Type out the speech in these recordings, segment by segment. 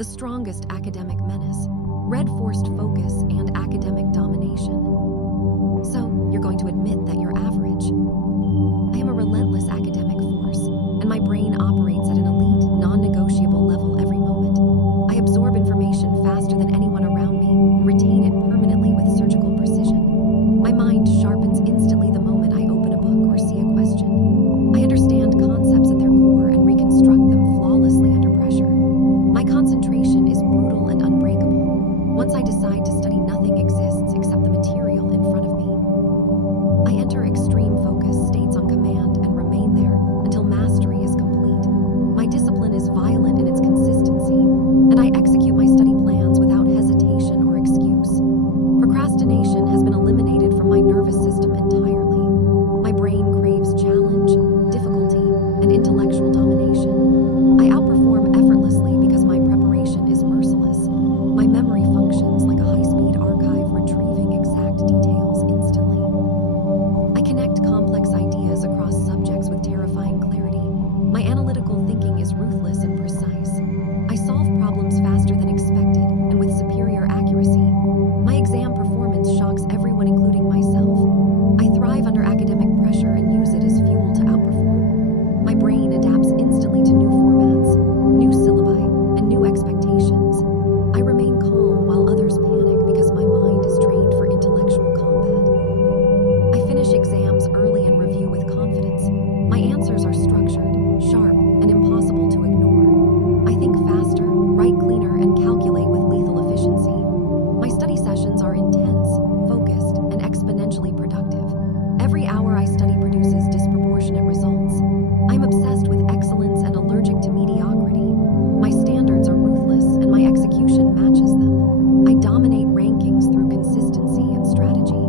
the strongest academic menace, red forced focus, and academic domination. So, you're going to admit that you're average. I am a relentless academic force, and my brain operates at an elite, non-negotiable level every moment. I absorb information faster than anyone around me and retain it permanently with surgical precision. My mind sharpens instantly the moment I open a book or see a question. I understand concepts at their core and reconstruct them flawlessly under pressure. My concentration is brutal and unbreakable. Once I decide to study, nothing exists except the material in front of me. I enter extreme focus states on command and remain there until mastery is complete. My discipline is violent in its consistency, and I execute my study plans without hesitation or excuse. Procrastination has been eliminated from my nervous system entirely. My brain craves challenge, difficulty, and intellectual domination. I outperform effortlessly because my preparation is merciless. My memory functions like a high-speed archive, retrieving exact details instantly. I connect complex ideas across subjects with terrifying clarity. My analytical thinking is ruthless and precise. I solve problems faster than expected and with superior accuracy. My exam performance shocks everyone, including myself. I thrive under academic pressure and use it as fuel to outperform. My brain adapts instantly to new formats, new syllabi, and new expectations. I remain calm while others panic because my mind is trained for intellectual combat. I finish exams early and review with confidence. My answers are structured, sharp, and impossible to ignore. I think faster, write cleaner, and calculate with lethal efficiency. My study sessions are intense, focused, and exponentially productive. Every hour I study produces disproportionate results. I'm obsessed with excellence and allergic to mediocrity. My standards are ruthless, and my execution matches them. I dominate rankings through consistency and strategy.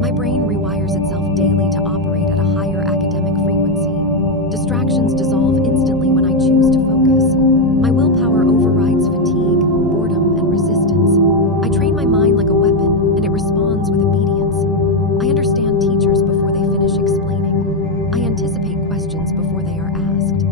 My brain rewires itself daily to operate at a higher academic frequency. Distractions dissolve instantly when I choose to focus. My willpower overrides fatigue, boredom, and resistance. I train my mind like a weapon, and it responds with obedience. I understand teachers before they finish explaining. I anticipate questions before they are asked.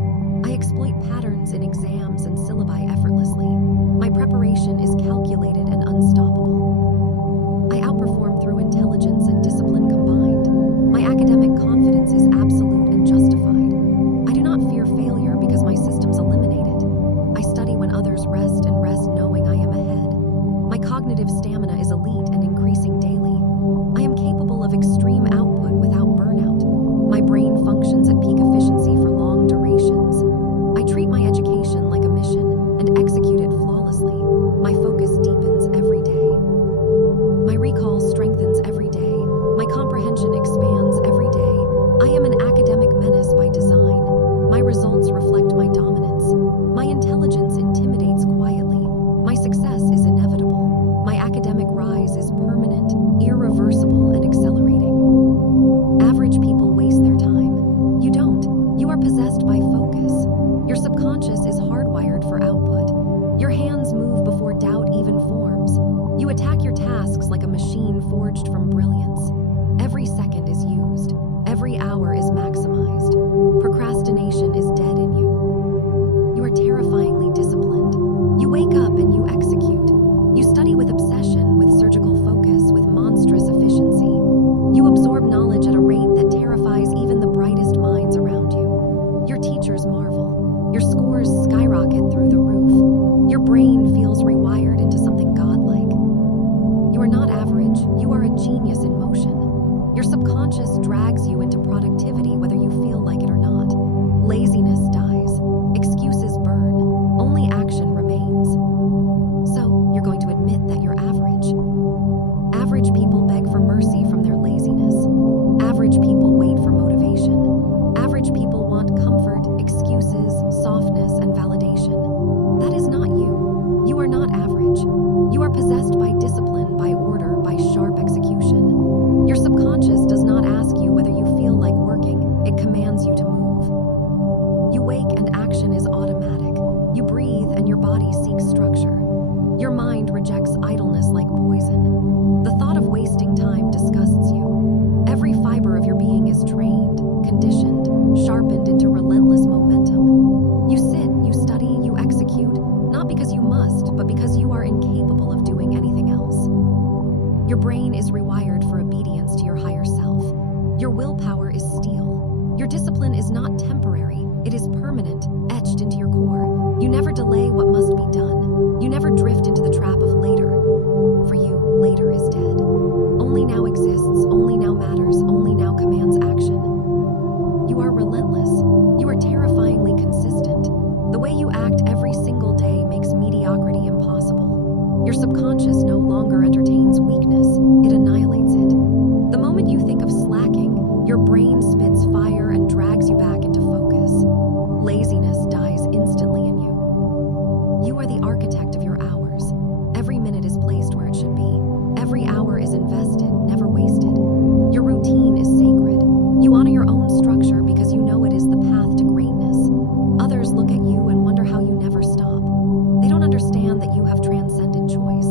I exploit patterns in exams and syllabi effortlessly. My preparation is calculated and unstoppable. I outperform through intelligence and discipline combined. My academic confidence is absolute and justified. I do not fear failure because my system's eliminated. I study when others rest and rest knowing I am ahead. My cognitive stamina is elite and increasing daily. I am capable of extreme output without burnout. My brain functions at peak efficiency for long durations. I treat my education like a mission and execute it flawlessly. My focus deepens every day. My recall strengthens every day. My comprehension expands every day. I am an academic menace by design. My results reflect my dominance. My intelligence intimidates quietly. My success is inevitable. My academic rise is permanent, irreversible, and accelerating. Average people waste their time. You don't. You are possessed by focus. Your subconscious is hardwired for output. Your hands move before doubt even forms. You attack your tasks like a machine forged from brilliance. Every second is used. Every hour is maximized. Procrastination is dead in you. You are terrifyingly disciplined. You wake up and you execute. You study with obsession, with surgical focus, with monstrous efficiency. You absorb knowledge at a rate that terrifies even the brightest minds around you. Your teachers marvel. Your scores skyrocket through the roof. Your brain feels rewired into something godlike. You are not average. You are a genius in Discipline is not temporary, it is permanent, etched into your core. You never delay what must be done. You never drift into the trap of later. For you, later is dead. Only now exists, only now matters, only now commands action. You are relentless. You are terrifyingly consistent. The way you act every single day makes mediocrity impossible. Your subconscious no longer entertains weakness, it annihilates it. The moment you think of slacking, your brain spits fire and drags you back into focus. Laziness dies instantly in you. You are the architect of your hours. Every minute is placed where it should be. Every hour is invested, never wasted. Your routine is sacred. You honor your own structure because you know it is the path to greatness. Others look at you and wonder how you never stop. They don't understand that you have transcended choice.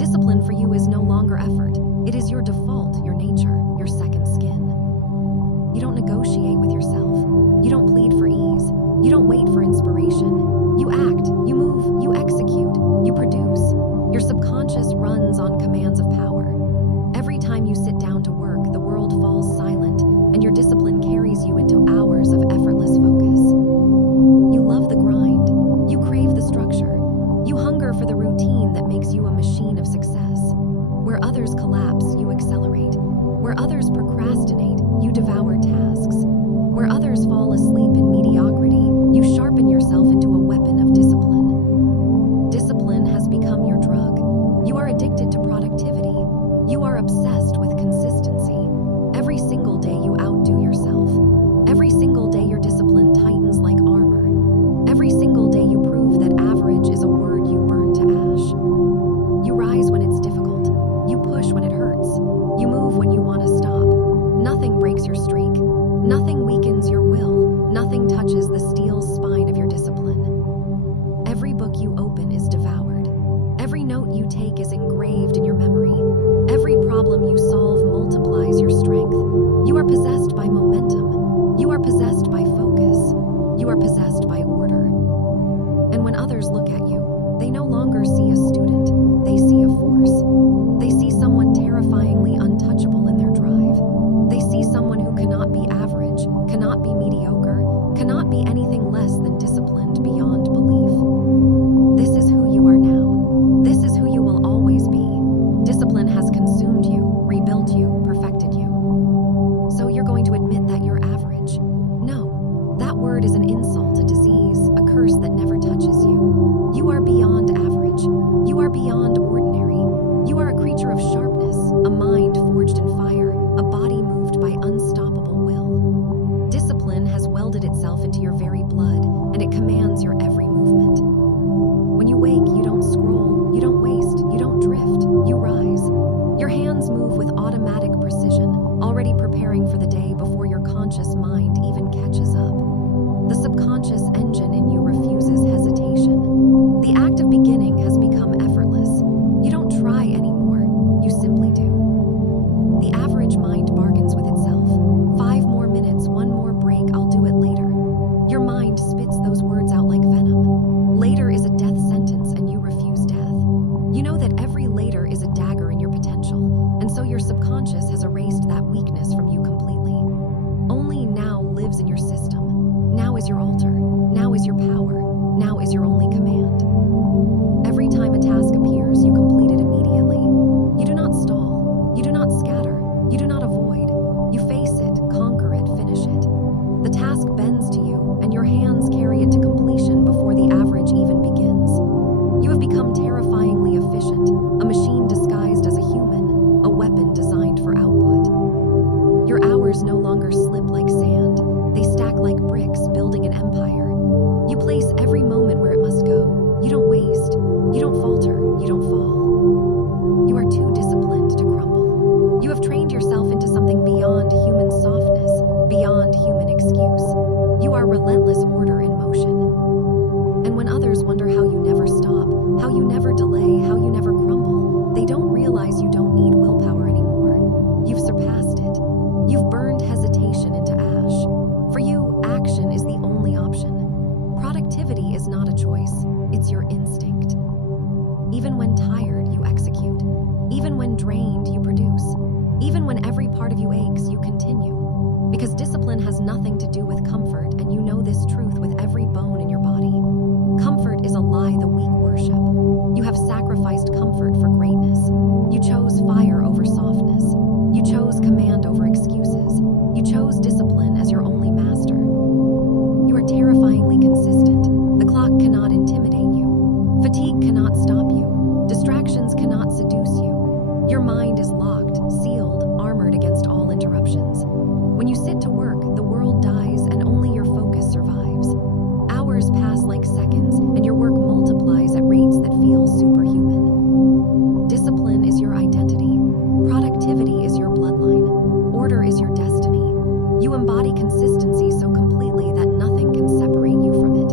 Discipline for you is no longer effort. It is your default, your nature, your second skin. You don't negotiate with yourself. You don't plead for ease. You don't wait for inspiration. You act, you move, you execute, you produce. Your subconscious runs on commands of power. Every time you sit down to work, the world falls silent, and your discipline carries you into hours of effortless focus. You love the grind. You crave the structure. You hunger for the routine that makes you a machine of success. Where others collapse, you accelerate. Where others procrastinate, you devour tasks. Where others fall asleep in mediocrity, you sharpen yourself into a weapon of discipline. Discipline has become your drug. You are addicted to productivity. You are obsessed with consistency. Every single day you outdo yourself. Every single day your discipline tightens like armor. Every single day you prove that average is a word you burn to ash. You rise when it's difficult. You push when it hurts. You move when you want to stop. Nothing breaks your streak. Nothing weakens your will. Nothing touches the steel spine of your discipline. Every book you open is devoured. Every note you take is engraved in your memory. Every problem you solve multiplies your strength. You are possessed by momentum. You are possessed by focus. You are possessed by order. And when others look at you, they no longer see a student, they see a force. They see someone terrifyingly untouchable in their drive. They see someone who cannot be average, cannot be mediocre, cannot be anything less than disciplined beyond belief. This is who you are now. This is who you will always be. Discipline has consumed you, rebuilt you, perfected you. So you're going to admit that you're average. No, that word is an insult, a disease, a curse that never touches you. You are beyond average. You are beyond ordinary. You are a creature of sharpness, a mind forged in fire, a body moved by unstoppable will. Discipline has welded itself into your very blood, and it commands your every movement. When you wake, you don't scroll, you don't waste, you don't drift, you rise. Your hands move with automatic precision, already preparing for the day before your conscious mind even catches up. The subconscious engine in you refuses hesitation. The act of beginning has become effortless. You don't try anymore, you simply do. The average mind bargains with itself. 5 more minutes, 1 more break, I'll do it later. Your mind spits those words out like venom. Later is a death sentence and you refuse death. You know that every later is a dagger in your potential, and so your subconscious has erased that weakness from you completely. Only now lives in your system. Now is your altar. Now is your power. Now is your only command. Every time a task appears, you complete it immediately. You do not stall. You do not scatter. You do not avoid. You face it, conquer it, finish it. The task bends to you, and your hands carry it to completion before the average even begins. You have become terrifyingly efficient, a machine disguised as a human, a weapon designed for output. Your hours no longer slip like sand. They stack like bricks, building an empire. You place every moment where it must go. You don't waste. You don't falter. You don't fall. You are too disciplined to crumble. You have trained yourself into something beyond human softness, beyond human excuse. You are relentless order in motion. And when others wonder how you never stop, how you never delay, how you never crumble, they don't realize you don't need willpower anymore. You've surpassed it. You've burned hesitation into ash. For you, action is the only option. Productivity is not a choice, it's your instinct. Even when tired, you execute. Even when drained, you produce. Even when every part of you aches, you continue. Because discipline has nothing to do with comfort, and you know this truth with every bone in your body. Comfort is a lie the weak worship. You have sacrificed comfort for greatness. You chose fire over softness. You chose command over excuses. You chose discipline as your only master. You are terrifyingly consistent. The clock cannot intimidate you. Fatigue cannot stop you. Distractions cannot seduce you. Your mind is locked, sealed, armored against all interruptions. When you sit to work, the world dies and only your focus survives. Hours pass like seconds, and your work multiplies at rates that feel superhuman. Discipline is your identity. Productivity is your bloodline. Order is your destiny. You embody consistency so completely that nothing can separate you from it.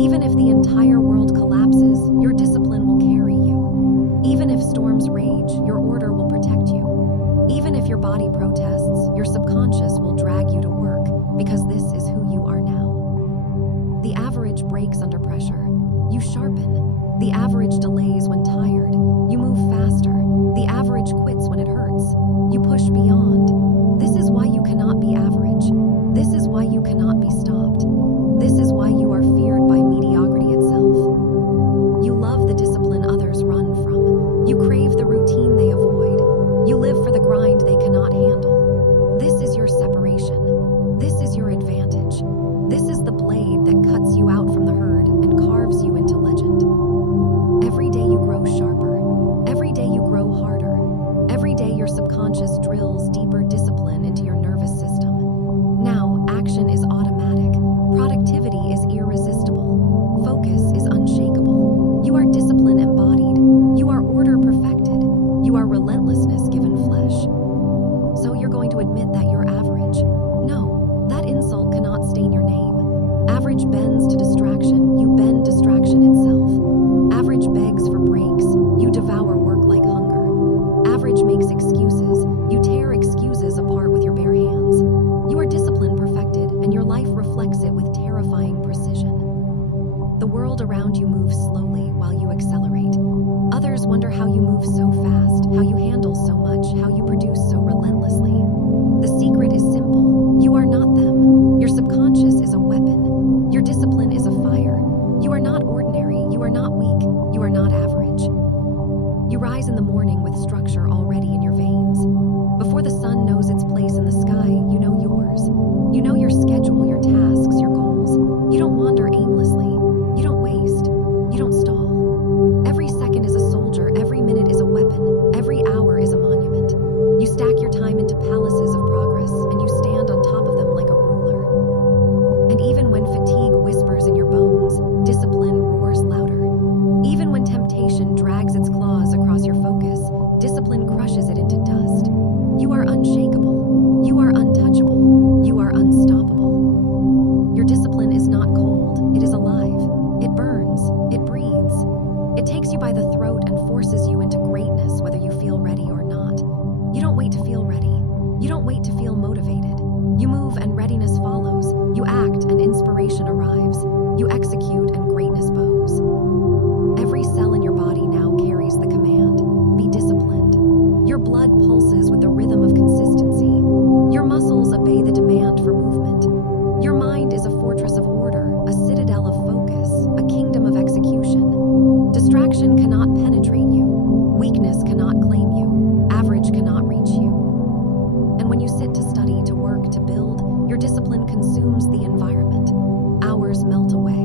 Even if the entire world collapses, your discipline will carry you. Even if storms rage, your order will protect you. Even if your body protests, your subconscious will drag you to work, because this is who you are now. The average breaks under pressure. You sharpen. The average delays when tired. You move faster. The average quits when it hurts. You push beyond. This is why you cannot be average. This is why you cannot be stopped. This is why you are feared by mediocrity itself. You love the discipline others run from. You crave the routine they avoid. You live for the grind they cannot handle. This is your separation. This is your advantage. This is the blade that cuts you out from the herd and carves you into legend. Every day you grow sharper. Every day you grow harder. Every day your subconscious drills deeper discipline into your nervous system. Now, action is automatic. Productivity is irresistible. Focus is unshakable. You are discipline embodied. You are order perfected. You are relentlessness given flesh. So you're going to admit that you're average. No, that insult cannot stain your name. Average bends to distraction. You bend distraction itself. Average begs for breaks. You devour work like hunger. Average makes excuses. You tear excuses apart with your bare hands. You are discipline perfected, and your life reflects it with terrifying precision. The world around you moves slowly while you accelerate. Others wonder how you move so fast, how you handle so much, how you produce so relentlessly. The secret is simple. You are not them. Your subconscious is a weapon. Your discipline is a fire. You are not ordinary. You are not weak. You are not average. You rise in the morning with structure already in your veins. Before the sun knows its place in the sky, you know yours. You know your schedule, your tasks, your goals. You don't wander aimlessly. You don't waste. You don't stall. Every second is a soldier. Every minute is a weapon. Every hour is a monument. You stack your time into palaces of progress, and you stand on top of them like a ruler. And even when fatigue whispers in your bones, discipline roars louder. Even when temptation drags its claws across your focus, discipline crushes it into dust. You are unshakable. You are untouchable. You are unstoppable. Your discipline is not cold. It is alive. It burns. It breathes. It takes you by the throat and forces you into greatness, whether you feel ready or not. You don't wait to feel ready. You don't wait to feel motivated. You move and readiness follows. You act and inspiration arrives. You execute and greatness bows. Every cell in your body now carries the command. Be disciplined. Your blood pulses with the rhythm of consistency. Your muscles obey the demand for movement. Your mind is a fortress of order, a citadel of focus, a kingdom of execution. Distraction cannot penetrate you. Weakness cannot claim you. Average cannot reach you. And when you sit to study, to work, to build, your discipline consumes the environment. Hours melt away.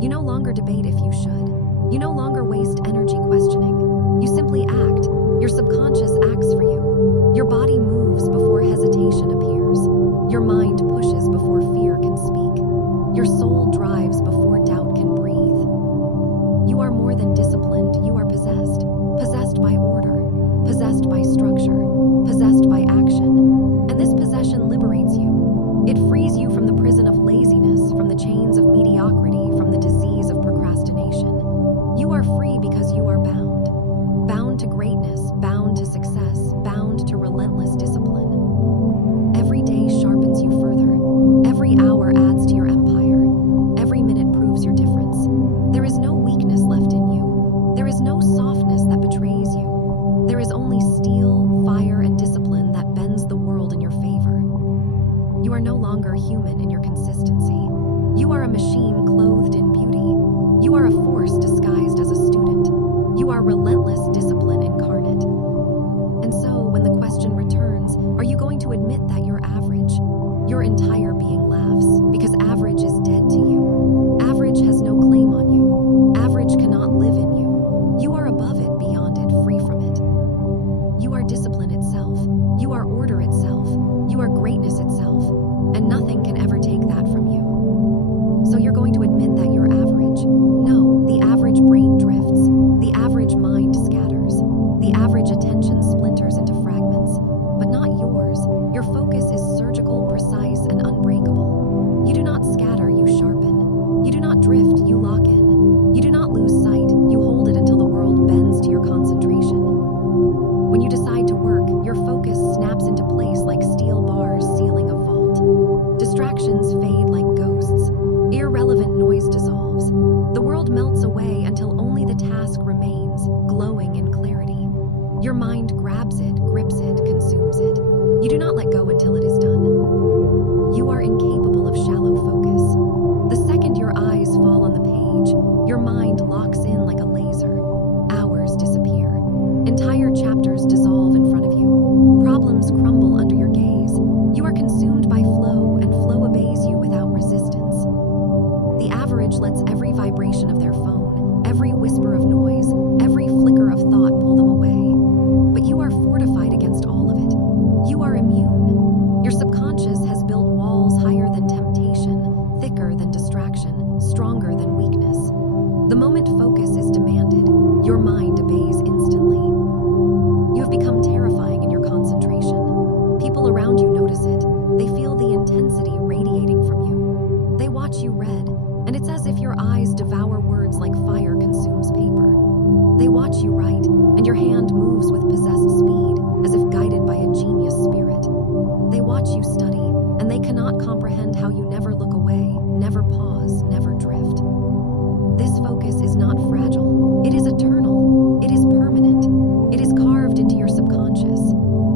You no longer debate if you should. You no longer waste energy questioning. You simply act. Your subconscious acts for you. Your body moves before hesitation appears. Your mind pushes before fear can speak. Your soul drives before doubt can breathe. You are more than disciplined, you are possessed. Possessed by order, possessed by structure, possessed by action. And this possession liberates you. It frees you from the prison of laziness, from the chains of mediocrity, from the disease of procrastination. You are free because you are bound. Bound to greatness, bound to success, bound to relentless discipline. Every day sharpens you further. Every hour adds to your empire. Every minute proves your difference. There is no weakness left in you. There is no softness that betrays you. There is only steel, fire, and discipline that bends the world in your favor. You are no longer human in your consistency. You are a machine clothed in beauty. You are a force disguised as a student. You are relentless discipline incarnate. And so, when the question returns, are you going to admit that you're average? Your entire being laughs, because average is dead to you. Average has no claim on you. Average cannot live in you. You are above it, beyond it, free from it. You are discipline itself. You are order itself. You are greatness itself. And nothing can ever take that from you. So you're going to admit that you're average. No, the average brain drifts. The average mind scatters. The average attention splinters into fragments. But not yours. Your focus is surgical, precise, and unbreakable. You do not scatter, you sharpen. You do not drift, you lock in. You do not lose sight, you hold it until the world bends to your concentration. When you decide to work, your focus snaps into place like steel bars sealing a vault. Distractions fade like ghosts. Irrelevant noise dissolves. The world melts away until only the task remains, glowing in clarity. Your mind grabs it, grips it, consumes it. You do not let go until it is done. You are incapable of shallow focus. The second your eyes fall on the page, your mind locks in like a laser. Hours disappear. Entire chapters dissolve in front of you. Problems crumble under your gaze. You are consumed by flow, and flow obeys you without resistance. The average lets every vibration of their phone, every whisper of noise, every flicker of thought pull them away. But you are fortified against all of it. You are immune. Your subconscious has built walls higher than temptation, thicker than distraction, stronger than weakness. The moment focus is demanded, your mind obeys instantly. You have become terrifying in your concentration. People around you notice it. They feel the intensity radiating from you. They watch you read, and it's as if your eyes devour words like fire consumes paper. They watch you write, and your hand moves with possessed speed, as if guided by a genius spirit. They watch you study, and they cannot comprehend how you never look away, never pause, never drift. This focus is not fragile. It is eternal. It is permanent. It is carved into your subconscious.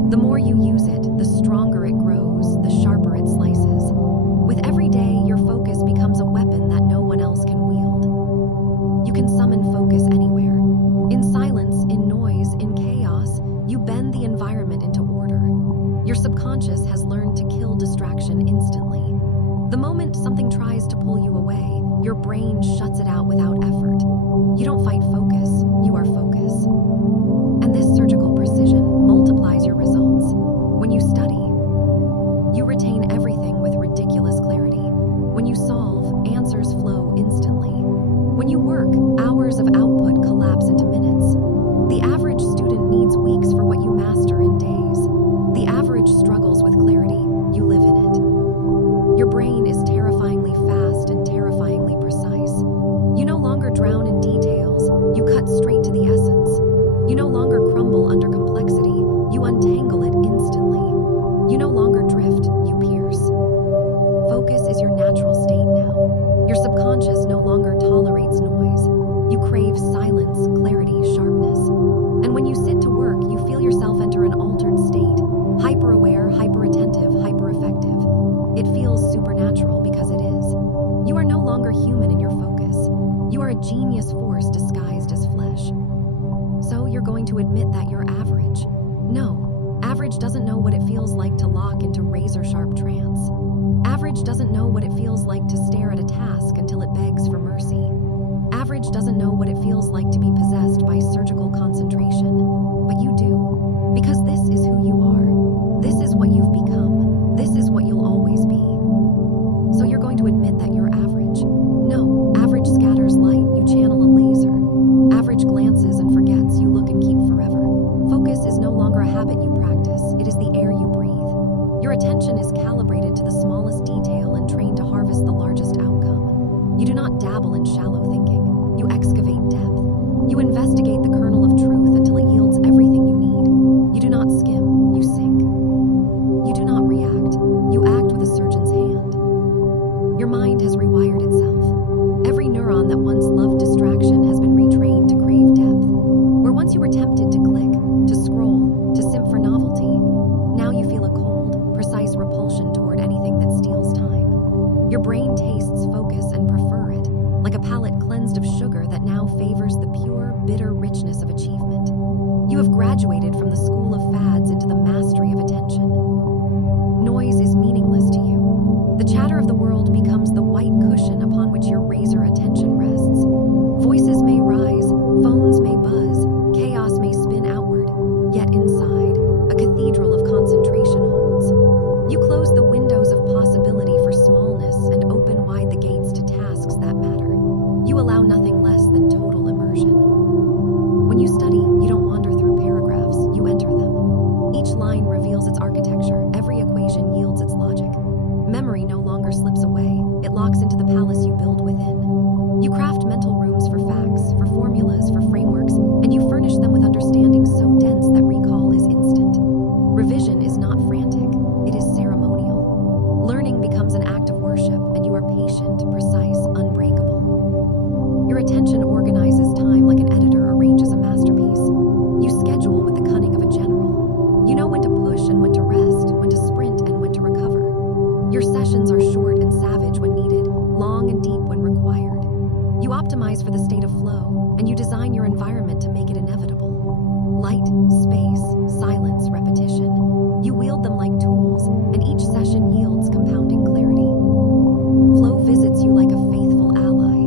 The more you use it, the stronger it grows, the sharper it slices. With every day, your focus becomes a weapon that no one else can wield. You can summon focus anywhere. In silence, in noise, in chaos, you bend the environment into order. Your subconscious has learned to kill distraction instantly. The moment something tries to pull you away, your brain shuts it out without effort. You don't fight focus, you are focus. And this surgical precision multiplies your results. When you study, you retain everything with ridiculous clarity. When you solve, answers flow instantly. When you work, hours of output collapse into minutes. The average student needs weeks for what you master in days. The average struggles with clarity. You live in it. Your brain is terrifyingly fast and terrifyingly precise. You no longer drown in details. You cut straight to the essence. You no longer crumble under complexity. You untangle it instantly. You no longer drift. You pierce. Focus is your natural state now. Your subconscious no longer tolerates noise. You crave silence, clarity, sharpness. And when you sit to work, you feel yourself enter an altered state. Hyper-aware, hyper-attentive, hyper-effective. It feels supernatural because it is. You are no longer human in your focus. You are a genius force disguised as flesh. So you're going to admit that you're average. No, average doesn't know what it feels like to lock into razor-sharp trance. Average doesn't know what it feels like to stare at a task until it begs for mercy. dabble in shallow thinking. You excavate depth. You investigate the kernel of truth until it yields everything you need. You do not skim, you sink. You do not react, you act with a surgeon's hand. Your mind has rewired itself. Every neuron that once loved distraction has been retrained to crave depth. Where once you were tempted to click, to scroll, to simp for novelty, now you feel a cold, precise repulsion toward anything that steals time. Your brain tastes focus and prefer it, like a palate cleansed of sugar that now favors the pure, bitter richness of achievement. You have graduated from the school of fads into the mastery of attention. Noise is meaningless to you. The chatter of the world becomes the white cushion upon which your razor attention rests. Voices may rise, phones may buzz, chaos may spin outward, yet inside, a cathedral of concentration holds. You close the windows of possibility for smallness and open wide the gates to tasks that matter. You allow nothing less than total immersion. When you study, you don't wander through paragraphs, you enter them. Each line reveals its architecture, every equation yields its logic. Memory no longer slips away, it locks into the palace you build within. You craft mental rooms for facts, for formulas, for frameworks, and you furnish them with understanding so dense that recall is instant. Revision is not frantic, it is ceremonial. Learning becomes an act of worship, and you are patient, precise, unbreakable. Your attention organizes time like an editor arranges a masterpiece. You schedule with the cunning of a general. You know when to push and when to rest, when to sprint and when to recover. Your sessions are short and savage when needed, long and deep when required. You optimize for the state of flow, and you design your environment to make it inevitable. Light, space, silence, repetition. You wield them like tools, and each session yields compounding clarity. Flow visits you like a faithful ally.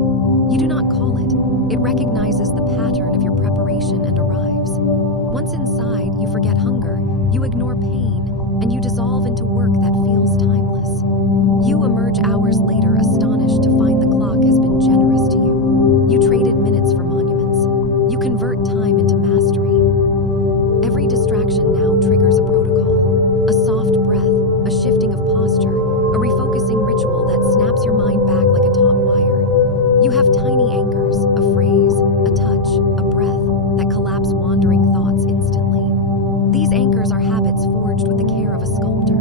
You do not call it. It recognizes the pattern of your preparation and arrives. Once inside, you forget hunger, you ignore pain, and you dissolve into work that feels timeless. You emerge hours later astonished to find the clock has been generous to you. You traded minutes for monuments. You convert time into mastery. Every distraction now triggers a protocol, a soft breath, a shifting of posture, a refocusing ritual that snaps your mind back like a taut wire. You have tiny anchors, a phrase, a touch, a breath, that collapse wandering thoughts instantly. These anchors are habits forged with the care of a sculptor.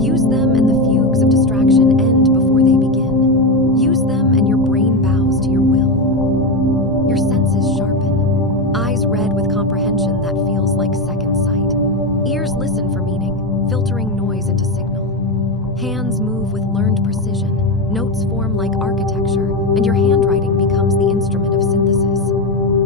Use them and the fugues of distraction end before they begin. Use them and your brain bows to your will. Your senses sharpen. Eyes read with comprehension that feels like second sight. Ears listen for meaning, filtering noise into signal. Hands move with learned precision. Notes form like architecture, and your handwriting becomes the instrument of synthesis.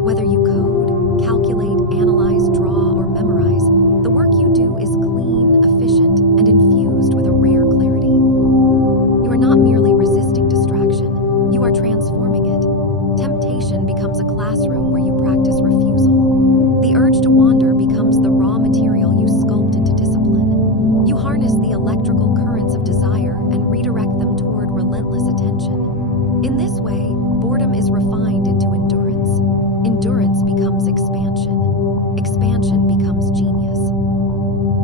Whether you code, calculate, analyze, draw, or memorize, the work you do is clean, efficient, and infused with a rare clarity. You are not merely resisting distraction, you are transforming it. Temptation becomes a classroom where you practice refusal. The urge to wander becomes the raw material you sculpt into discipline. You harness the electrical currents of desire and redirect them toward relentless attention. In this way, boredom is refined into endurance. Endurance becomes expansion. Expansion becomes genius.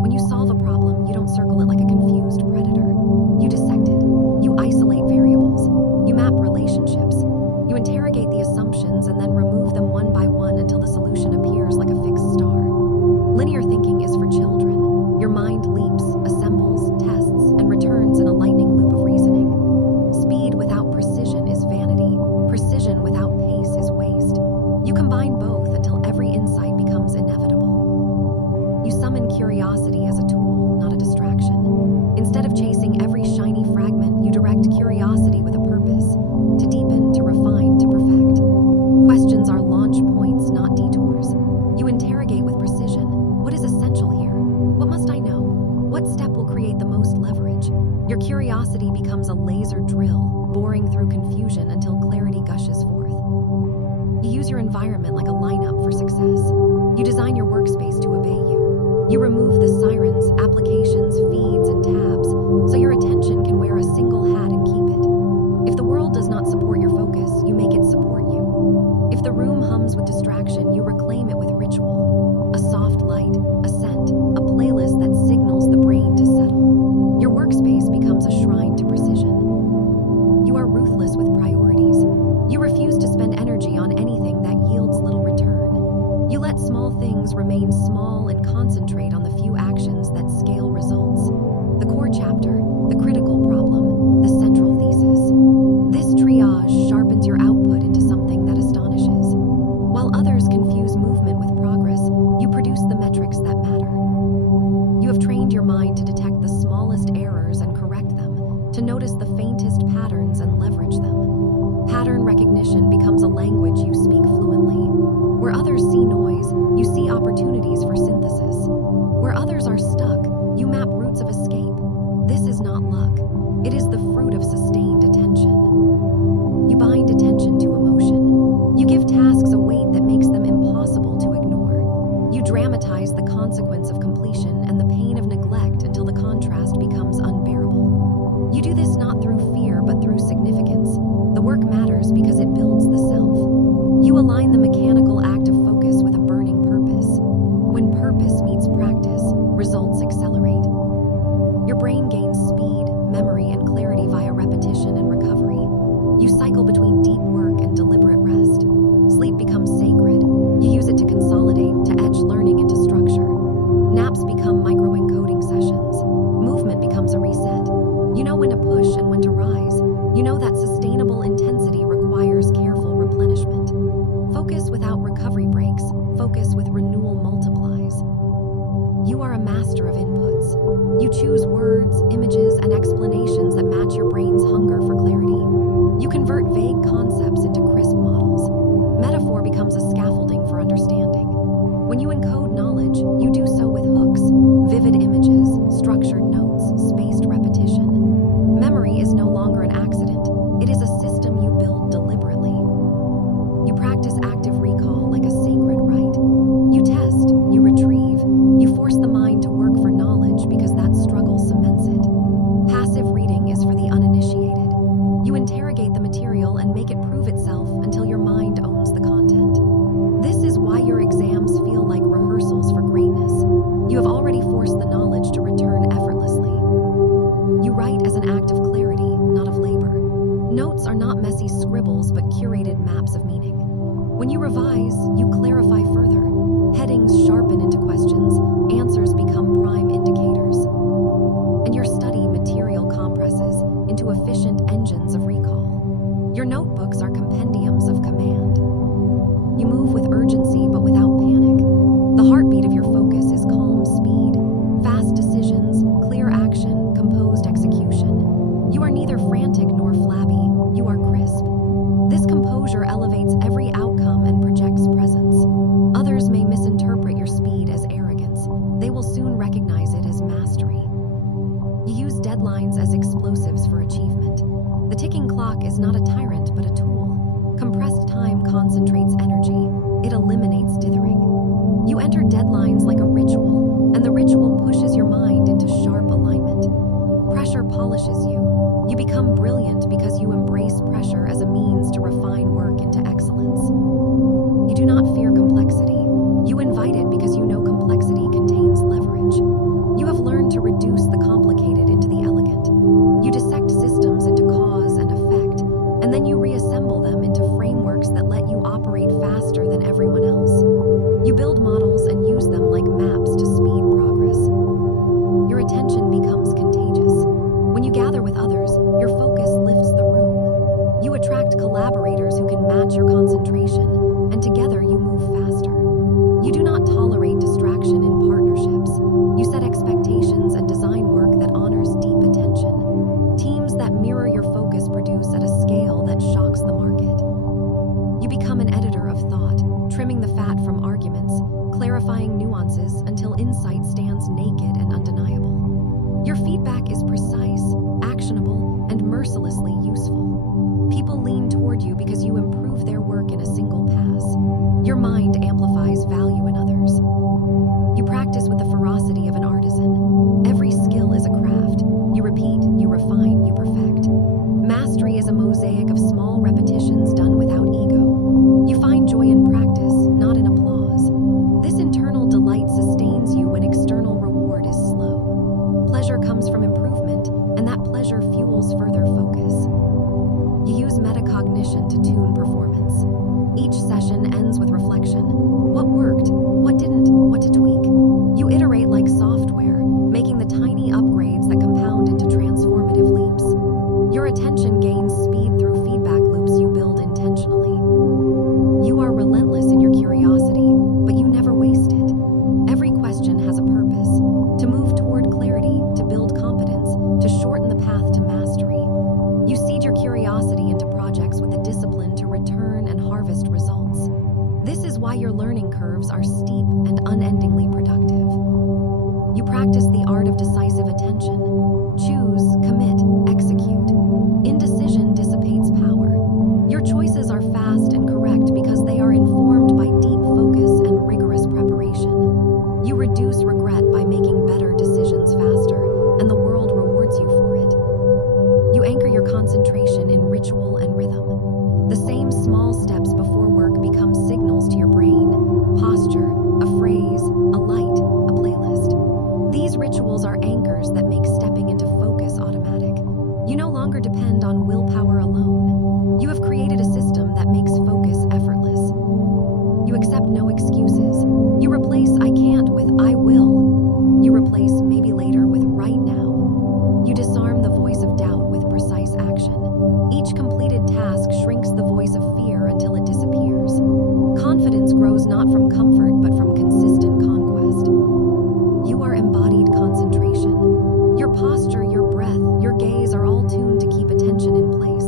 When you solve a problem, you don't circle it like a confused predator. You dissect it. You isolate variables. You map relationships. You interrogate the assumptions and then remove them one by one until the solution appears like a fixed star. Linear thinking is for children. Your mind leaps, assembles, tests, and returns in a lightning loop of reasoning. Speed without precision is vanity. Precision without pace is waste. You combine both until every insight becomes inevitable. You summon curiosity as a tool, not a distraction. Instead of chasing every shiny fragment, you direct curiosity with a purpose, to deepen, to refine, to perfect. Questions are launch points, not detours. You interrogate with precision. What is essential here? What must I know? What step will create the most leverage? Your curiosity becomes a laser drill, boring through confusion until clarity gushes forth. You use your environment like a lineup for success. You design your workspace to obey you. You remove the sirens, applications, feeds, and tabs, so your attention can wear a single hat and keep it. If the world does not support your focus, you make it support you. If the room hums with distraction, you reclaim it with ritual. A soft light, a scent, a playlist that signals the brain to settle. Your workspace becomes a shrine to precision. You are ruthless with priorities. You things remain small and concentrate on the few actions that scale results. The core chapter, the critical problem, the central thesis. This triage sharpens your output into something that astonishes. While others confuse movement with progress, you produce the metrics that matter. You have trained your mind to detect the smallest errors and correct them, to notice the faintest patterns and leverage them. Pattern recognition becomes a language you speak fluently. Where others see noise, you see opportunities for synthesis. Where others are stuck, you map routes of escape. This is not luck. It is the fruit of sustained attention. You bind attention to emotion. You give tasks a weight that makes them impossible to ignore. You dramatize the consequence of completion and the pain of neglect until the contrast becomes unbearable. You do this not through fear but through significance. The work matters because it builds the self. You align the mechanical act of focus with a burning purpose. When purpose meets practice, results accelerate. Your brain gains speed, memory, and clarity via repetition and recovery. You cycle between deep work and deliberate rest. Sleep becomes sacred. You use it to consolidate, to etch learning into structure. Naps become micro-encoding sessions. Movement becomes a reset. You know when to push and when to rise. You know that sustainable intensity requires careful replenishment. Focus without recovery breaks. Focus with renewal multiplies. You are a master of inputs. You choose words, images, and explanations that match your brain's hunger for clarity. You convert vague concepts into crisp models. Metaphor becomes a scaffolding for understanding. When you encode knowledge, you do so with hooks, vivid images, structured notes, spaced repetition. Memory is no longer an accident. It is a system you build deliberately. You practice active recall like a sacred rite. You test, you retrieve, you force the mind to work for knowledge because that struggle cements it. Passive reading is for the uninitiated. You interrogate the material and make it prove itself until your mind owns the content. This is why your exams feel like rehearsals for greatness. You have already forced the knowledge to return effortlessly. You write as an act of clarity, not of labor. Notes are not messy scribbles but curated maps of meaning. When you revise, you clarify further. Headings sharpen into questions, answers become prime indicators. And your study material compresses into efficient engines of recall. Your notebooks are compendiums of command. You move with urgency but without panic. The heartbeat of your focus is calm speed, fast decisions, clear action, composed execution. You are neither frantic nor flabby. You are crisp. This composure elevates every outcome and projects presence. Others may misinterpret your speed as arrogance. They will soon recognize it as mastery. You use deadlines as explosives for achievement. The ticking clock is not a tyrant but a tool. Compressed time concentrates energy. It eliminates dithering. You enter deadlines like a ritual, and the ritual pushes your mind into sharp alignment. Pressure polishes you. You become brilliant because you embrace pressure as a means to refine work into excellence. You do not fear complexity. You invite it because you know complexity contains leverage. You have learned to reduce the complicated into the elegant. You dissect systems into cause and effect, and then you reassemble them into frameworks that let you operate faster than everyone else. You build models and use them like maps to speed progress. Your attention becomes contagious. When you gather with others, your focus lifts the room. You attract collaborators who can match your concentration, and together you move faster. You do not tolerate distraction in partnerships. You set expectations and design work that honors deep attention. Teams that mirror your focus produce at a scale that shocks the market. You become an editor of thought, trimming the fat from arguments, clarifying nuances until insight stands naked and undeniable. Your feedback is precise, actionable, and mercilessly useful. People lean toward you because you improve their work in a single pass. Your mind amplifies value in others. You practice with the ferocity of an artisan. Every skill is a craft. You repeat, you refine, you perfect. Mastery is a mosaic of small repetitions done without ego. You find joy in practice, not in applause. This internal delight sustains you when external reward is slow. Pleasure comes from improvement, and that pleasure fuels further focus. You use metacognition to tune performance. Each session ends with reflection. What worked? What didn't? your learning curves are steep and unendingly productive. You practice the art of decisive attention. Choose, commit, execute. Indecision dissipates power. Your choices are fast and correct because they are informed by deep focus and rigorous preparation. You reduce regret by making better decisions faster, and the world rewards you for it. You anchor your concentration in ritual and rhythm. The same small steps before work become signals to your brain: posture, a phrase, a light, a playlist. These rituals are anchors that make stepping into focus automatic. You no longer depend on willpower alone. You have created a system that makes focus effortless. You accept no excuses. You replace "I can't" with "I will." You replace "maybe later" with "right now." You disarm the voice of doubt with precise action. Each completed task shrinks the voice of fear until it disappears. Confidence grows not from comfort but from consistent conquest. You are embodied concentration. Your posture, your breath, your gaze are all tuned to keep attention in place.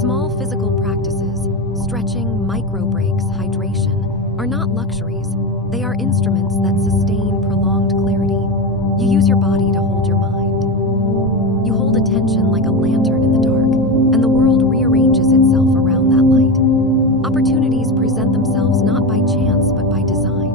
Small physical practices, stretching, micro breaks, hydration, are not luxuries. They are instruments that sustain prolonged clarity. You use your body to hold your mind. You hold attention like a lantern in the dark, and the world rearranges itself around that light. Opportunities present themselves not by chance but by design.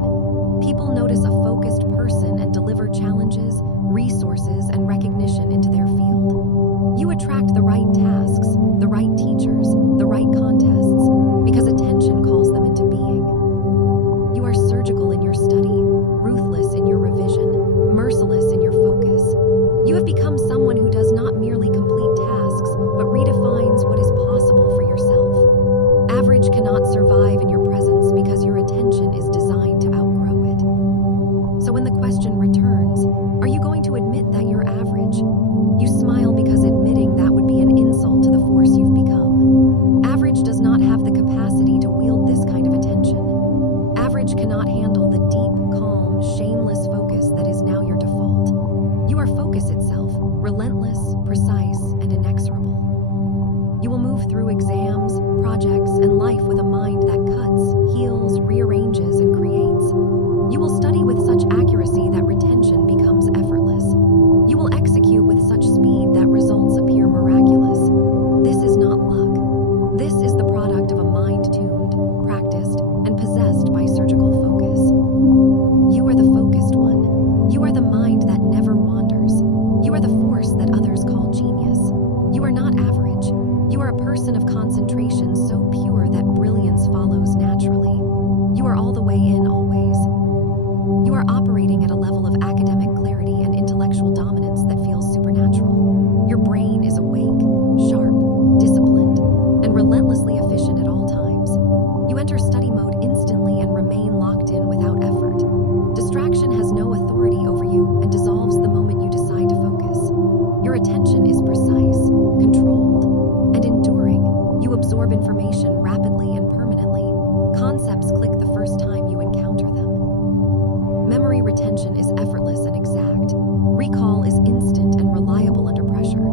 People notice a focused person and deliver challenges, resources, and recognition into their field. You attract the right tasks, the right teachers, the right contests, because attention calls them into being. You are surgical in your study, ruthless in your revision, merciless in your focus. You have become someone who does not merely complete tasks, but redefines what is possible for yourself. Average cannot survive in your presence because your attention is designed to outgrow it. So when the question returns, are you going to admit that you're average? You smile because admitting that would be an insult to the force you've become. Average does not have the capacity to wield this kind of attention. Average cannot handle the deep, calm, shameless focus that is now your default. You are focus itself, relentless, precise, and inexorable. You will move through exams, projects, and life with a mind that cuts, heals, rearranges, and creates. You will study with such accuracy that retention becomes effortless. You will execute with such speed that results appear miraculous. This is not luck. This is the product of a mind tuned, practiced, and possessed by surgical focus. You are the focused one. You are the mind that never wanders. You are the force that others call genius. You are not average. You are a person of concentration so pure that brilliance follows naturally. You are all the way in always. You are operating at a level of academic clarity and intellectual dominance that feels supernatural. Your brain is awake, sharp, disciplined, and relentlessly efficient at all times. You enter study mode instantly and remain locked in without effort. Distraction has no authority over you and dissolves the moment you decide to focus. Your attention is precise, controlled, and enduring. You absorb information rapidly and permanently. Concepts click the first time you encounter them. Memory retention is effortless and exact. Recall is instant and reliable under pressure.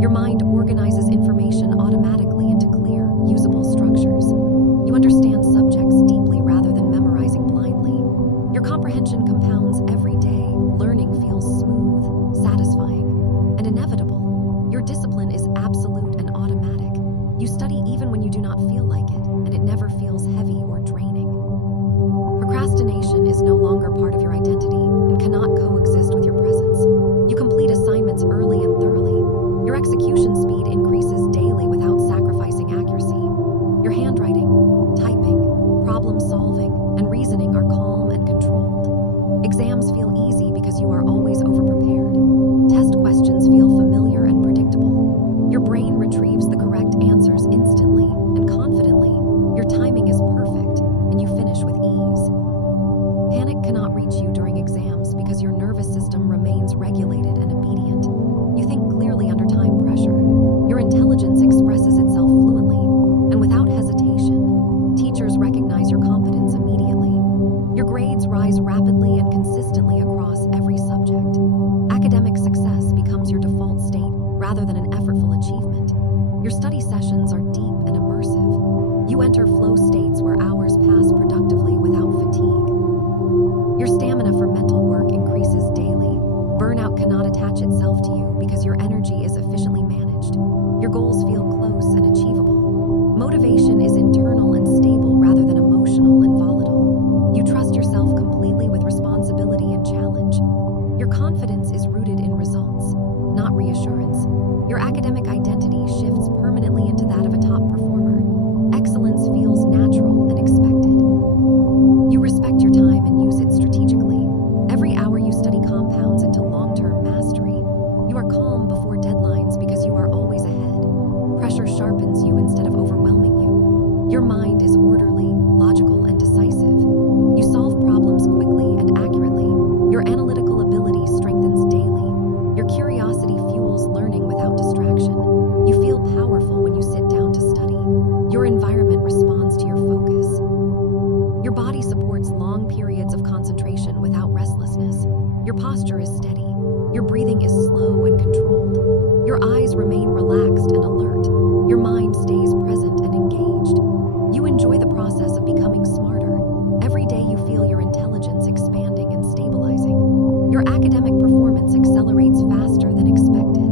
Your mind organizes information automatically into clear, usable structures. You understand subjects deeply rather than memorizing blindly. Your comprehension compounds every day. Learning feels smooth, satisfying, and inevitable. Your discipline is absolute and automatic. You study even when you do not feel like it, and it never feels heavy or draining. Procrastination is no longer part of your identity and cannot coexist with your presence. You complete assignments early and thoroughly. Your execution speed increases daily without sacrificing accuracy. Your handwriting, typing, problem solving, and reasoning are calm and controlled. Exams feel easy because you are always overprepared. Test questions feel familiar and predictable. Your brain retrieves the correct answers instantly and confidently. Your timing is perfect, and you finish with ease. Panic cannot reach you during exams because your nervous system remains regulated and obedient. You think clearly under time pressure. Your intelligence expresses itself fluently, and without hesitation. Teachers recognize your competence immediately. Your grades rise rapidly and consistently across every subject. Academic success becomes your default state rather than an effortful achievement. Your study sessions are deep and immersive. You enter flow states where hours pass productively without is orderly, logical, and decisive. You solve problems quickly and accurately. Your analytical ability strengthens daily. Your curiosity fuels learning without distraction. You feel powerful when you sit down to study. Your environment responds to your focus. Your body supports long periods of concentration without restlessness. Your posture is steady. Your breathing is slow and controlled. Your eyes remain relaxed and alert. Your mind stays present and engaged. You enjoy the process of becoming smarter. Every day you feel your intelligence expanding and stabilizing. Your academic performance accelerates faster than expected.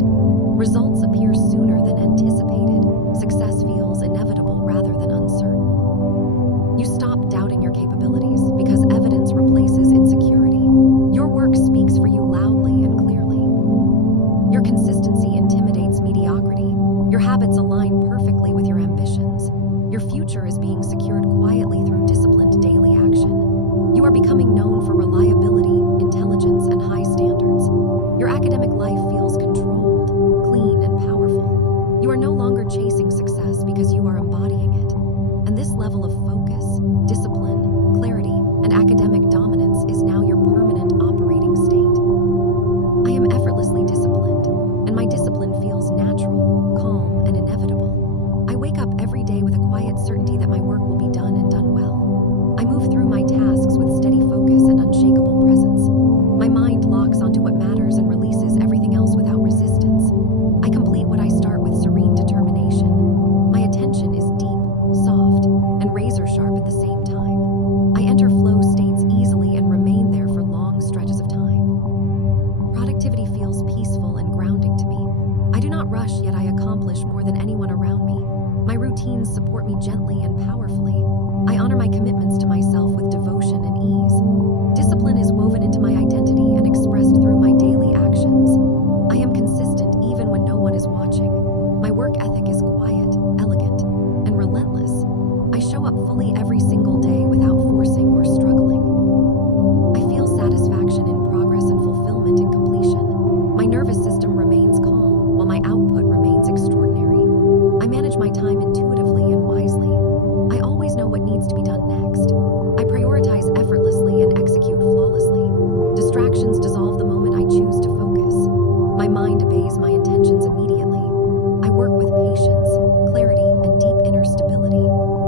Results appear sooner than anticipated. Success feels inevitable rather than uncertain. You stop doubting your capabilities because evidence replaces insecurity. Your work speaks for you loudly and clearly. Your consistency intimidates mediocrity. Your habits align perfectly with your ambitions. Your future is being secured quietly through disciplined daily action. You are becoming known for reliability, intelligence, and high standards. Your academic life feels controlled, clean, and powerful. You are no longer chasing success because you are embodying it. And this level of focus, discipline, clarity, and academic dominance is now your permanent operating state. I am effortlessly disciplined, and my discipline feels natural, calm, and inevitable. I wake up every day with a quiet certainty that my work will be done and done well. I move through my tasks with steady focus and unshakable presence. My mind locks onto what matters and releases everything else without resistance. I complete what I start with serene determination. My attention is deep, soft, and razor sharp at the same time. I enter flow states easily and remain there for long stretches of time. Productivity feels peaceful and grounding to me. I do not rush, yet I accomplish more than anyone around me. My routines support me gently and powerfully. I honor my commitments to myself with devotion and ease. Discipline is woven into my identity and expressed through my daily actions. I am consistent even when no one is watching. My work ethic is quiet, elegant, and relentless. I show up fully every single day without forcing or struggling. I feel satisfaction in progress and fulfillment in completion. My nervous system remains calm, while my output remains extraordinary. I manage my time intuitively and wisely. I always know what needs to be done next. I prioritize effortlessly and execute flawlessly. Distractions dissolve the moment I choose to focus. My mind obeys my intentions immediately. I work with patience, clarity, and deep inner stability.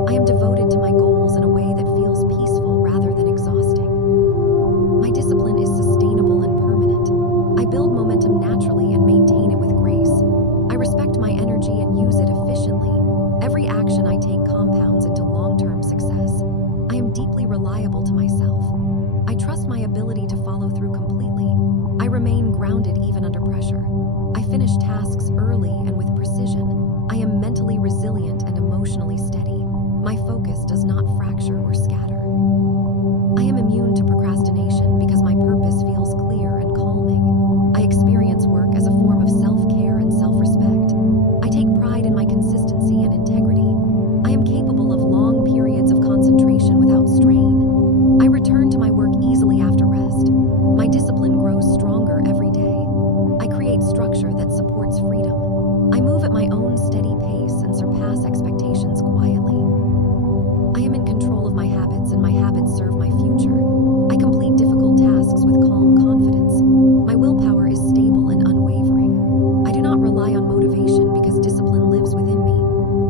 I am devoted to my goals in a way that feels peaceful rather than exhausting. My discipline is sustainable and permanent. I build momentum naturally and maintain it with grace. I respect my energy and use it efficiently. Every action I take compounds into long-term success. I am deeply reliable to myself. I trust my ability to follow through completely. I remain grounded even under pressure. I finish tasks early and with precision. I am mentally resilient and emotionally steady. My focus does not fracture or scatter. I am immune to procrastination because my purpose feels clear and calming. I experience work as a form of self-care and self-respect. I take pride in my consistency and integrity. I am capable of long periods of concentration without strain. I return to my work easily after rest. My discipline grows stronger every day. I create structure that supports freedom. I move at my own steady pace and surpass expectations quietly. I am in control of my habits, and my habits serve my future. I complete difficult tasks with calm confidence. My willpower is stable and unwavering. I do not rely on motivation because discipline lives within me.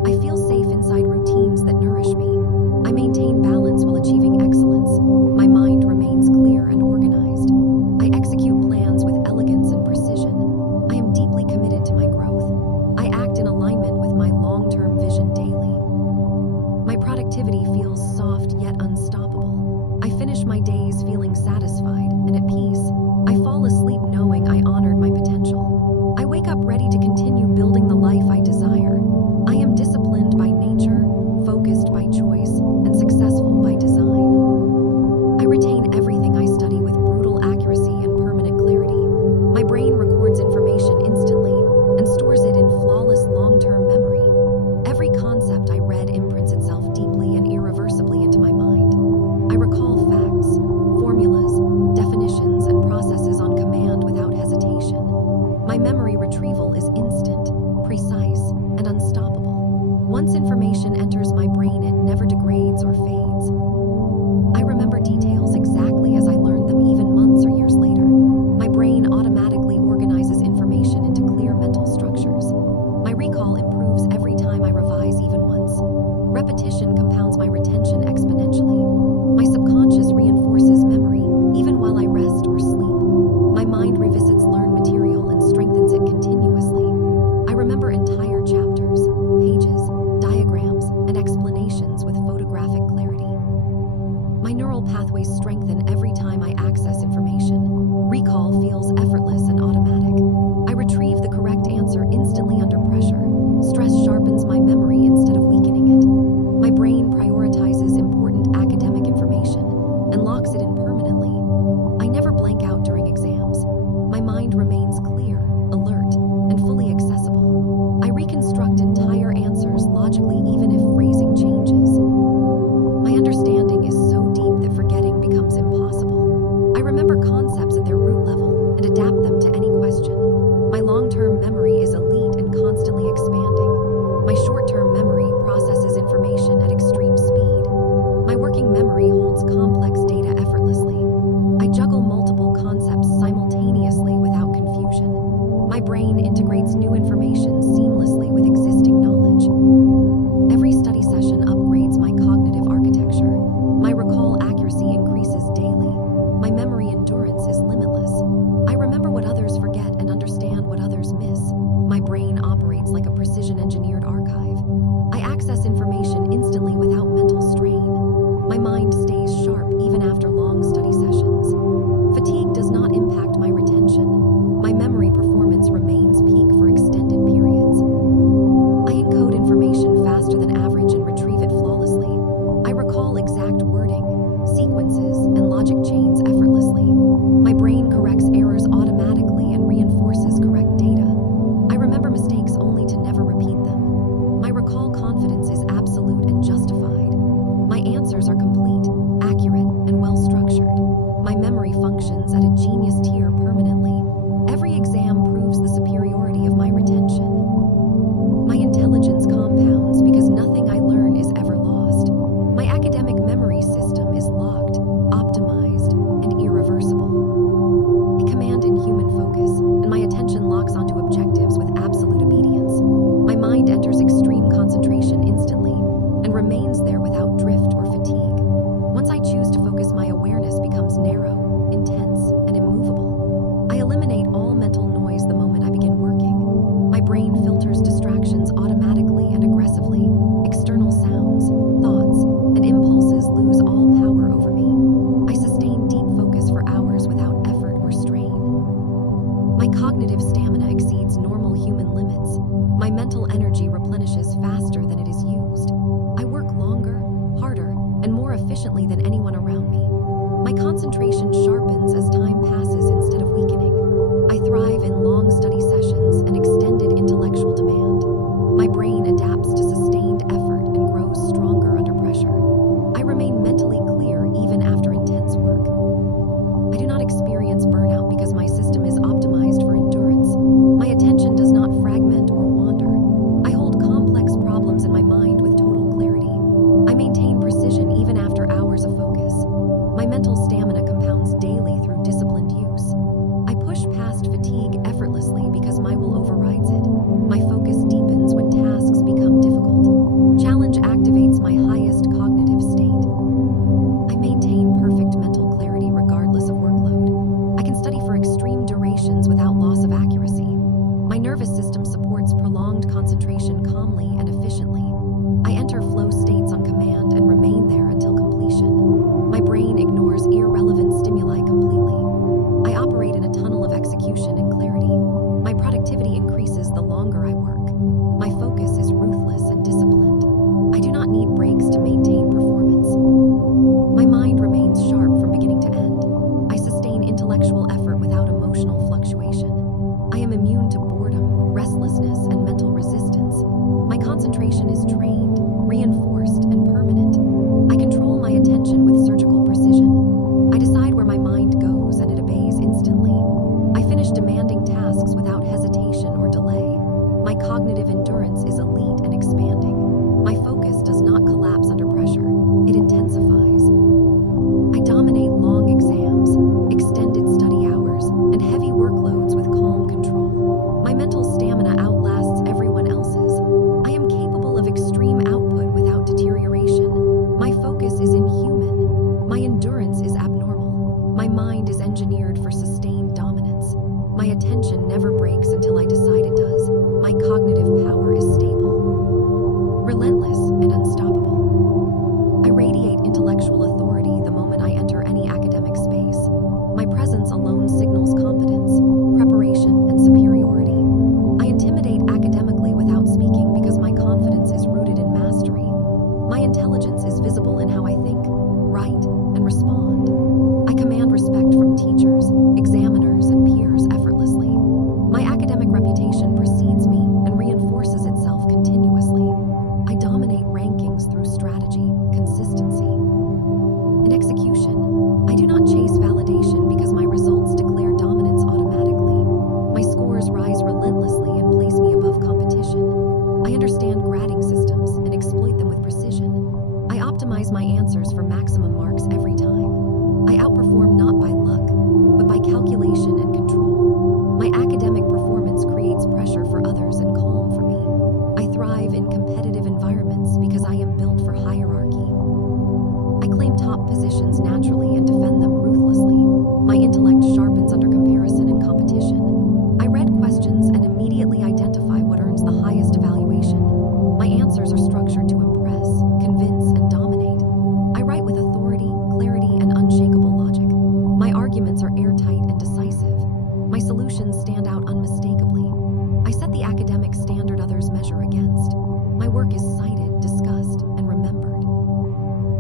I feel safe inside routines that nourish me. I maintain balance while achieving excellence. My mind remains clear and organized. I execute plans with elegance and precision. I am deeply committed to my growth. I act in alignment with my long-term vision daily. My productivity feels soft yet unstoppable. I finish my days feeling satisfied and at peace. I fall asleep knowing I honored my potential. I wake up ready to continue building the life I desire. I am disciplined by nature, focused by choice, and successful by design. I retain everything I study with brutal accuracy and permanent clarity. My brain records information instantly and stores it in flawless long-term memory. Every concept I read imprints itself deeply and irreversibly into my mind. I recall facts, formulas, definitions, and processes on command without hesitation. My memory retrieval is instant, precise, and unstoppable. Once information enters my brain, it never degrades. degrades or fades. I remember details exactly as I learned them, even months or years later. My brain automatically organizes information into clear mental structures. My recall improves every time I revise, even once. Repetition compounds my retention exponentially. My subconscious reinforces memory, even while I rest or sleep. My mind revisits learned material and strengthens it continuously. I remember entire chapters, pages, diagrams, and explanations with photographic clarity. My neural pathways strengthen every time I access information. Recall feels effortless and automatic. I retrieve the correct answer instantly under pressure. Stress sharpens my memory instead of weakening it. My brain prioritizes important academic information and locks it in permanently. I never blank out during exams. My mind remains clear, alert, and fully accessible. I reconstruct entire answers logically, even if phrasing changes. My understanding is so deep that forgetting becomes impossible. I remember concepts at their root level and adapt them to any question. My long-term memory is elite and constantly expanding. My short-term memory processes information at extreme speed. My working memory holds complex data effortlessly. I juggle multiple concepts simultaneously without confusion. My brain integrates new information seamlessly with existing knowledge. Every study session upgrades my cognitive architecture. My recall accuracy increases daily. My memory endurance is limitless. I remember what others forget and understand what others miss. My brain operates like a precision-engineered archive. I access information instantly without mental strain. My mind stays sharp even after long study sessions. Fatigue does not impact my retention. My memory performance remains peak for extended periods. I encode information faster than average and retrieve it flawlessly. I recall exact wording, sequences, and logic chains effortlessly. My brain corrects errors automatically and reinforces correct data. I remember mistakes only to never repeat them. My recall confidence is absolute and justified. My answers are complete, accurate, and well-structured. My memory functions at a genius tier permanently. Every exam proves the superiority of my retention. My intelligence compounds because nothing I learn is ever lost. My academic memory system is locked, optimized, and irreversible. I command inhuman focus, and my attention locks onto objectives with absolute obedience. My mind enters extreme concentration instantly and remains there without drift or fatigue. Once I choose to focus, my awareness becomes narrow, intense, and immovable. I eliminate all mental noise the moment I begin working. My brain filters distractions automatically and aggressively. External sounds, thoughts, and impulses lose all power over me. I sustain deep focus for hours without effort or strain. My cognitive stamina exceeds normal human limits. My mental energy replenishes faster than it is used. I work longer, harder, and more efficiently than anyone around me. My concentration sharpens as time passes instead of weakening. I thrive in long study sessions and extended intellectual demand. My brain adapts to sustained effort and grows stronger under pressure. I remain mentally clear even after intense work. I do not experience burnout because my system is optimized for endurance. My attention does not fragment or wander. I hold complex problems in my mind with total clarity. I maintain precision even after hours of focus. My mental stamina compounds daily through disciplined use. I push past fatigue effortlessly because my will overrides it. My focus deepens when tasks become difficult. Challenge activates my highest cognitive state. I maintain perfect mental clarity regardless of workload. I can study for extreme durations without loss of accuracy. My nervous system supports prolonged concentration calmly and efficiently. I enter flow states on command and remain there until completion. My brain ignores irrelevant stimuli completely. intellectual authority the moment I enter any academic space. My presence alone signals competence, preparation, and superiority. I intimidate academically without speaking because my confidence is rooted in mastery. My intelligence is visible in how I think, write, and respond. I command respect from teachers, examiners, and peers effortlessly. My academic reputation precedes me and reinforces itself continuously. I dominate rankings through strategy, consistency, and execution. I do not chase validation because my results declare dominance automatically. My scores rise relentlessly and place me above competition. I understand grading systems and exploit them with precision. I optimize my answers for maximum marks every time. I outperform not by luck, but by calculation and control. My academic performance creates pressure for others and calm for me. I thrive in competitive environments because I am built for hierarchy. I claim top positions naturally and defend them ruthlessly. My intellect sharpens under comparison and competition. I read questions and immediately identify what earns the highest evaluation. My answers are structured to impress, convince, and dominate. I write with authority, clarity, and unshakable logic. My arguments are airtight and decisive. My solutions stand out unmistakably. I set the academic standard others measure against. My work is cited, discussed, and remembered.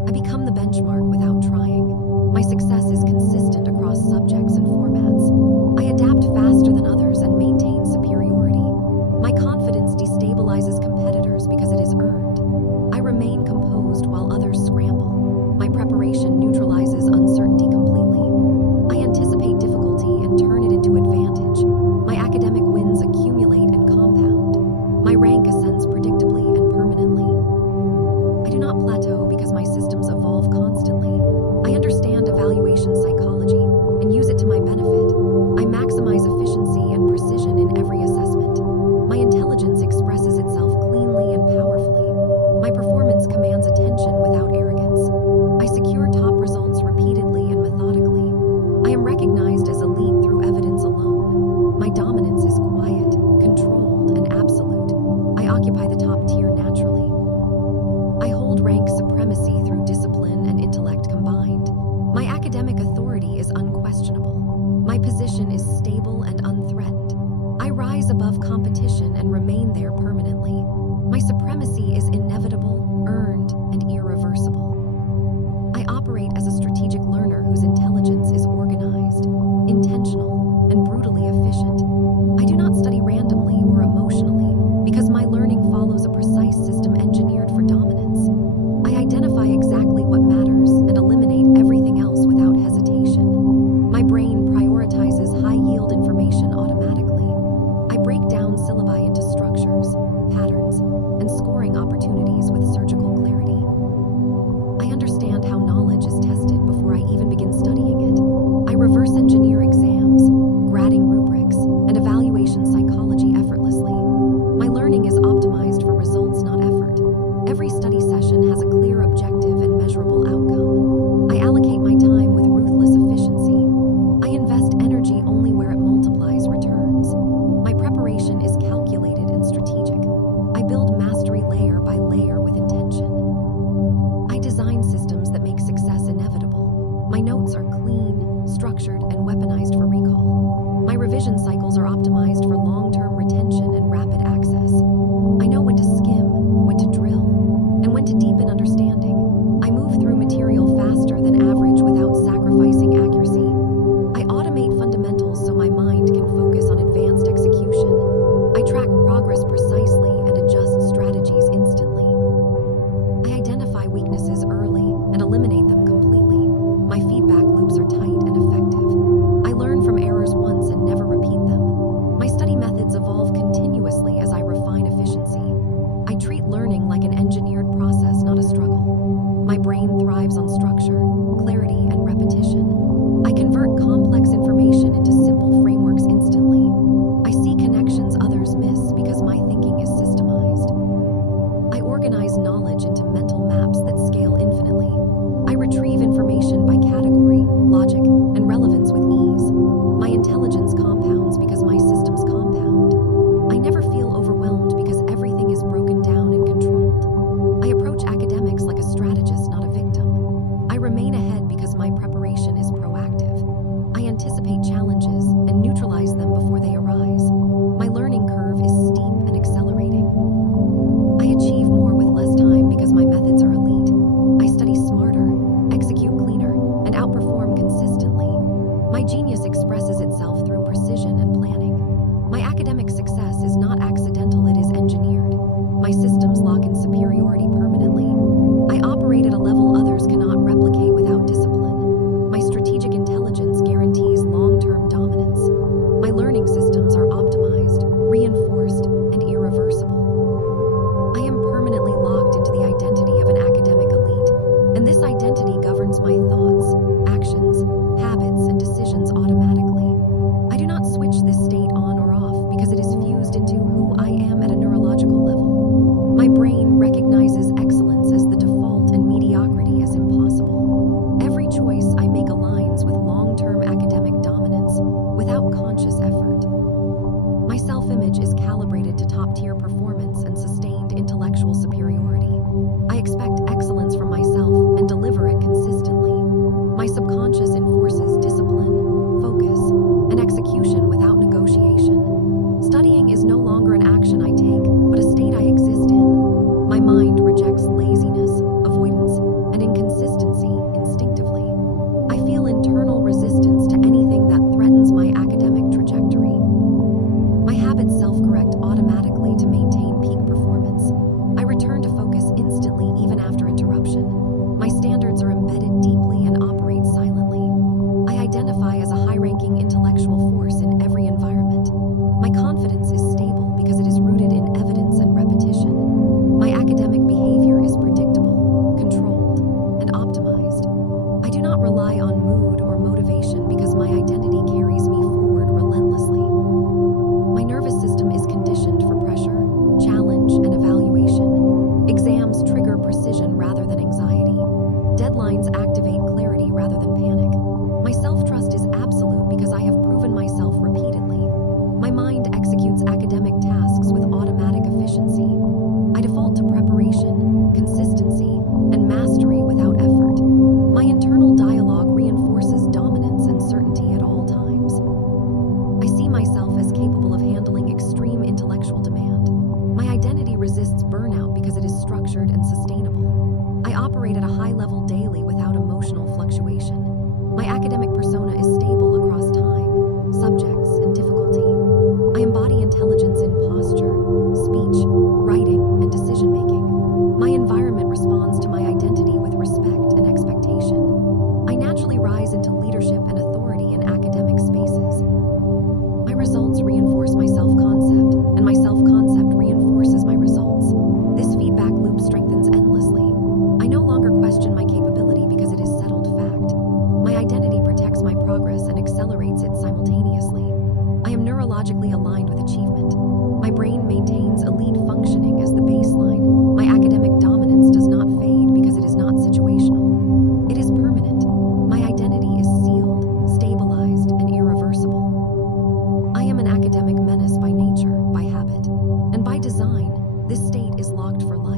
I become the benchmark without trying. My success is consistent across subjects and formats. I adapt faster than others and maintain superiority. My confidence destabilizes competitors because it is earned. I remain composed while others scramble. My preparation neutralizes uncertainty completely. I anticipate difficulty and turn it into advantage. My academic wins accumulate and compound. My rank ascends predictably and permanently. I do not plateau because my systems evolve constantly. I understand evaluation psychology and use it to my benefit. I maximize efficiency and precision in every assessment. My intelligence expresses itself cleanly and powerfully. My performance commands attention without arrogance. I secure top results repeatedly and methodically. I am recognized as elite through evidence alone. My dominance is quiet, controlled, and absolute. I occupy the top tier naturally. I hold rank supremacy through discipline and intellect combined. My academic authority is unquestionable. My position is stable and unthreatened. I rise above competition and remain there permanently. My supremacy is inevitable, earned, and irreversible. I operate as a strategic learner whose intelligence is organized, intentional, and brutally efficient. I do not study randomly or emotionally because my learning follows a precise system engineered for dominance. I identify exactly what matters and eliminate everything else without hesitation. My brain prioritizes high-yield information automatically. I break down syllabi into structures, patterns, and scoring opportunities with surgical clarity. I understand how knowledge is tested before I even begin studying it. I reverse engineer exams, grading rubrics, and evaluation psychology effortlessly. My learning is optimized for results, not effort. Every study session has a clear objective and measurable outcome. I allocate my time with ruthless efficiency. I invest energy only where it multiplies returns. My preparation is calculated and strategic. I build mastery layer by layer with intention. I design systems that make success inevitable. My notes are clean, structured, and weaponized for recall. My revision cycles are optimized for long-term retention and rapid access. I know when to skim, when to drill, and when to deepen understanding. I move through material faster than average without sacrificing accuracy. I automate fundamentals so my mind can focus on advanced execution. I track progress precisely and adjust strategies instantly. I identify weaknesses early and eliminate them completely. My feedback loops are tight and effective. I learn from errors once and never repeat them. My study methods evolve continuously as I refine efficiency. I treat learning like an engineered process, not a struggle. My brain thrives on structure, clarity, and repetition. I convert complex information into simple frameworks instantly. I see connections others miss because my thinking is systemized. I organize knowledge into mental maps that scale infinitely. I retrieve information by category, logic, and relevance with ease. My intelligence compounds because my systems compound. I never feel overwhelmed because everything is broken down and controlled. I approach academics like a strategist, not a victim. And this identity governs my thoughts, actions, habits, and decisions automatically. I do not switch this state on or off because it is fused into who I am at a neurological level. My brain recognizes excellence as the default and mediocrity as impossible. Every choice I make aligns with long-term academic dominance without conscious effort. My self-image is calibrated to top-tier performance and sustained intellectual superiority. I expect excellence from myself and deliver it consistently. My subconscious enforces discipline, focus, and execution without negotiation. Studying is no longer an action I take, but a state I exist in. My mind rejects laziness, avoidance, and inconsistency instinctively. I feel internal resistance to anything that threatens my academic trajectory. My habits self-correct automatically to maintain peak performance. I return to focus instantly even after interruption. My standards are embedded deeply and operate silently. I identify as a high-ranking intellectual force in every environment. My confidence is stable because it is rooted in evidence and repetition. My academic behavior is predictable, controlled, and optimized. I do not rely on mood or motivation because my identity carries me forward relentlessly. My nervous system is conditioned for pressure, challenge, and evaluation. Exams trigger precision rather than anxiety. Deadlines activate clarity rather than panic. My self-trust is absolute because I have proven myself repeatedly. My mind executes academic tasks with automatic efficiency. I default to preparation, consistency, and mastery without effort. My internal dialogue reinforces dominance and certainty at all times. I see myself as capable of handling extreme intellectual demand. My identity resists burnout because it is structured and sustainable. I operate at a high level daily without emotional fluctuation. My academic persona is stable across time, subjects, and difficulty. I embody intelligence in posture, speech, writing, and decision-making. My environment responds to my identity with respect and expectation. I naturally rise into leadership and authority in academic spaces. My results reinforce my self-concept, and my self-concept reinforces my results. This feedback loop strengthens endlessly. I no longer question my capability because it is settled fact. My identity protects my progress and accelerates it simultaneously. I am neurologically aligned with achievement. My brain maintains elite functioning as the baseline. My academic dominance does not fade because it is not situational. It is permanent. My identity is sealed, stabilized, and irreversible. I am an academic menace by nature, by habit, and by design. This state is locked for life.